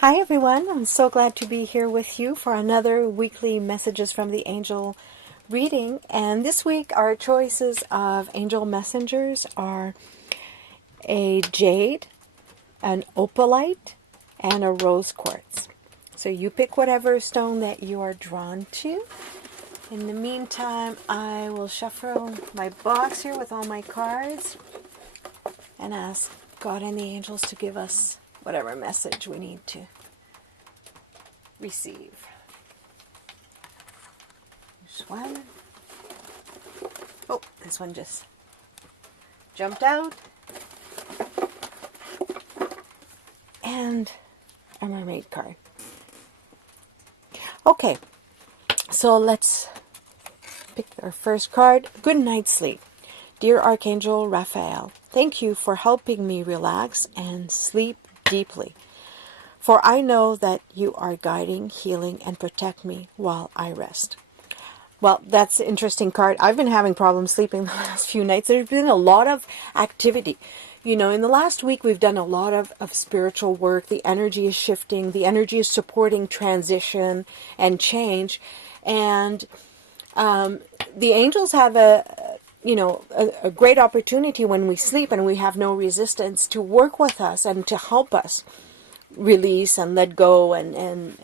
Hi everyone, I'm so glad to be here with you for another weekly Messages from the Angel reading. And this week our choices of angel messengers are a jade, an opalite, and a rose quartz. So you pick whatever stone that you are drawn to. In the meantime, I will shuffle my box here with all my cards and ask God and the angels to give us whatever message we need to receive. There's one. Oh, this one just jumped out. And a mermaid card. Okay, so let's pick our first card. Good night's sleep. Dear Archangel Raphael, thank you for helping me relax and sleep deeply. For I know that you are guiding, healing, and protect me while I rest. Well, that's an interesting card. I've been having problems sleeping the last few nights. There's been a lot of activity. You know, in the last week, we've done a lot of spiritual work. The energy is shifting. The energy is supporting transition and change. And the angels have a great opportunity when we sleep and we have no resistance to work with us and to help us release and let go and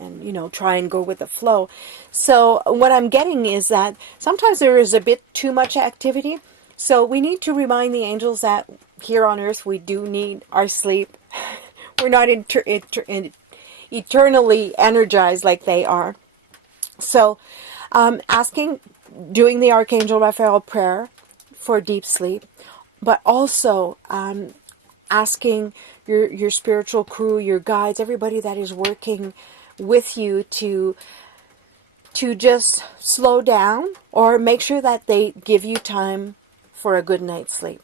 try and go with the flow. So what I'm getting is that sometimes there is a bit too much activity. So we need to remind the angels that here on earth we do need our sleep. We're not eternally energized like they are. So doing the Archangel Raphael prayer for deep sleep, but also asking your spiritual crew, your guides, everybody that is working with you to just slow down or make sure that they give you time for a good night's sleep.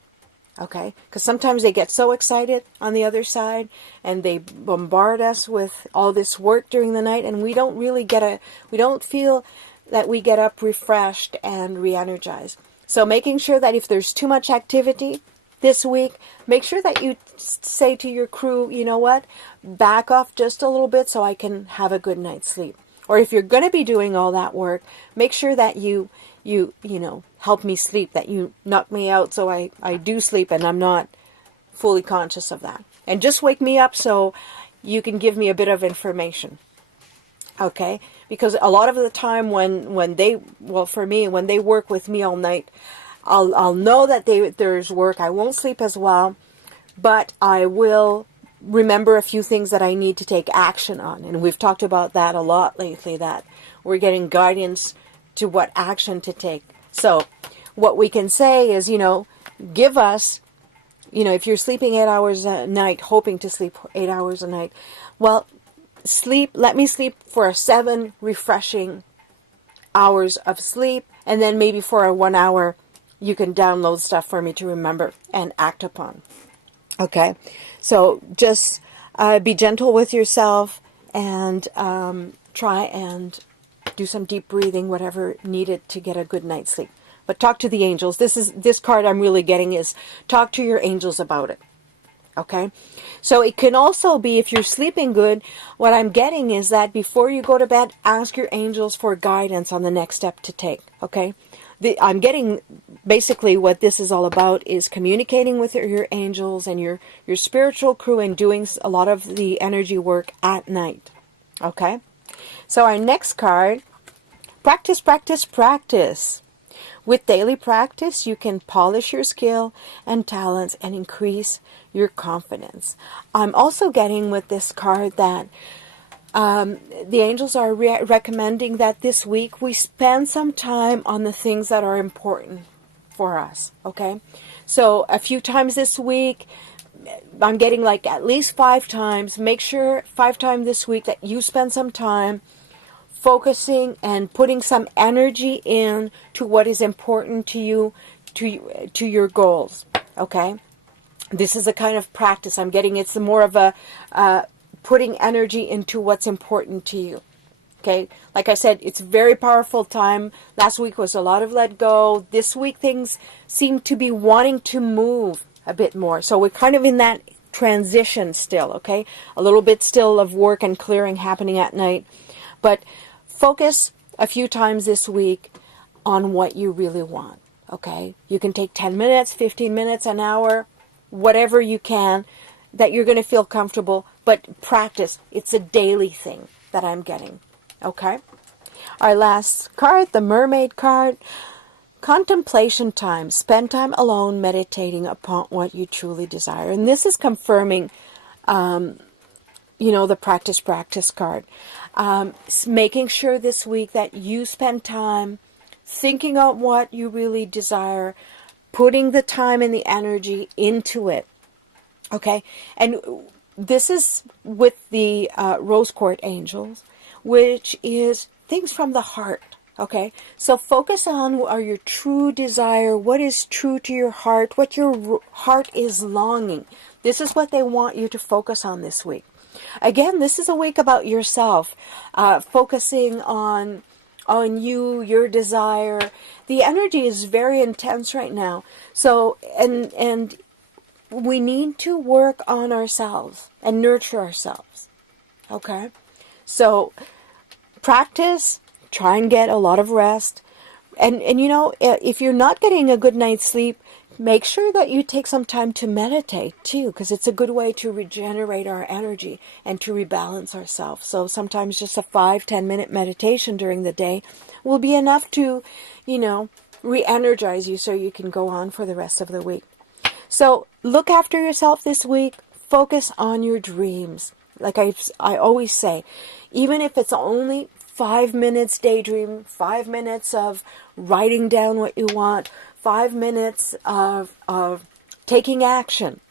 Okay? Because sometimes they get so excited on the other side and they bombard us with all this work during the night, and we don't feel that we get up refreshed and re-energized. So making sure that if there's too much activity this week, make sure that you say to your crew, you know what, back off just a little bit so I can have a good night's sleep. Or if you're going to be doing all that work, make sure that you help me sleep, that you knock me out so I do sleep and I'm not fully conscious of that. And just wake me up so you can give me a bit of information. Okay? Because a lot of the time when they work with me all night, I'll know that there's work. I won't sleep as well, but I will remember a few things that I need to take action on. And we've talked about that a lot lately, that we're getting guidance to what action to take. So what we can say is, give us, if you're sleeping 8 hours a night, hoping to sleep 8 hours a night, well, let me sleep for 7 refreshing hours of sleep, and then maybe for a 1 hour you can download stuff for me to remember and act upon. Okay? So just be gentle with yourself and try and do some deep breathing, whatever needed to get a good night's sleep. But talk to the angels. This card I'm really getting is talk to your angels about it. Okay? So it can also be, if you're sleeping good, what I'm getting is that before you go to bed, ask your angels for guidance on the next step to take. Okay? I'm getting basically what this is all about is communicating with your angels and your spiritual crew and doing a lot of the energy work at night. Okay? So our next card, practice, practice, practice. With daily practice, you can polish your skill and talents and increase your confidence. I'm also getting with this card that the angels are recommending that this week we spend some time on the things that are important for us. Okay? So a few times this week, I'm getting like at least 5 times. Make sure 5 times this week that you spend some time focusing and putting some energy in to what is important to you, to your goals. Okay? This is a kind of practice I'm getting. It's more of a putting energy into what's important to you. Okay? Like I said, it's a very powerful time. Last week was a lot of let go. This week things seem to be wanting to move a bit more. So we're kind of in that transition still, okay? A little bit still of work and clearing happening at night. But focus a few times this week on what you really want, okay? You can take 10 minutes, 15 minutes, an hour, whatever you can, that you're going to feel comfortable, but practice. It's a daily thing that I'm getting, okay? Our last card, the Mermaid card. Contemplation time. Spend time alone meditating upon what you truly desire. And this is confirming, the practice card. Making sure this week that you spend time thinking of what you really desire, putting the time and the energy into it. Okay? And this is with the Rose Quartz angels, which is things from the heart. Okay, so focus on your true desire, what is true to your heart, what your heart is longing. This is what they want you to focus on this week. Again, this is a week about yourself, focusing on you, your desire. The energy is very intense right now. So, and we need to work on ourselves and nurture ourselves. Okay, so practice. Try and get a lot of rest. And if you're not getting a good night's sleep, make sure that you take some time to meditate too, because it's a good way to regenerate our energy and to rebalance ourselves. So sometimes just a 5-10 minute meditation during the day will be enough to, re-energize you so you can go on for the rest of the week. So look after yourself this week. Focus on your dreams. Like I always say, even if it's only 5 minutes daydream, 5 minutes of writing down what you want, 5 minutes of taking action.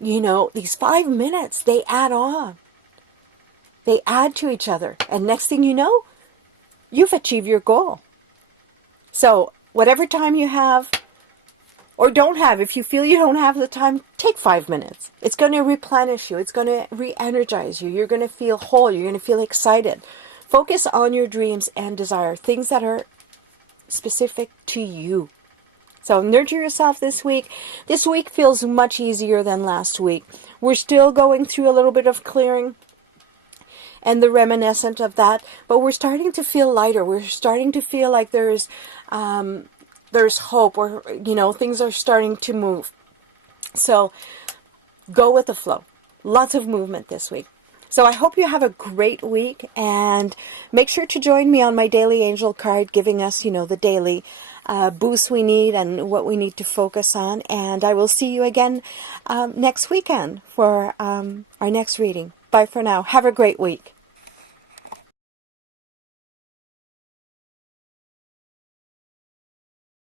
These 5 minutes, they add on. They add to each other. And next thing you know, you've achieved your goal. So whatever time you have, or don't have, if you feel you don't have the time, take 5 minutes. It's going to replenish you. It's going to re-energize you. You're going to feel whole. You're going to feel excited. Focus on your dreams and desire, things that are specific to you. So nurture yourself this week. This week feels much easier than last week. We're still going through a little bit of clearing and the reminiscent of that, but we're starting to feel lighter. We're starting to feel like there's hope, or things are starting to move. So go with the flow. Lots of movement this week. So I hope you have a great week, and make sure to join me on my daily angel card, giving us, the daily boost we need and what we need to focus on. And I will see you again next weekend for our next reading. Bye for now. Have a great week.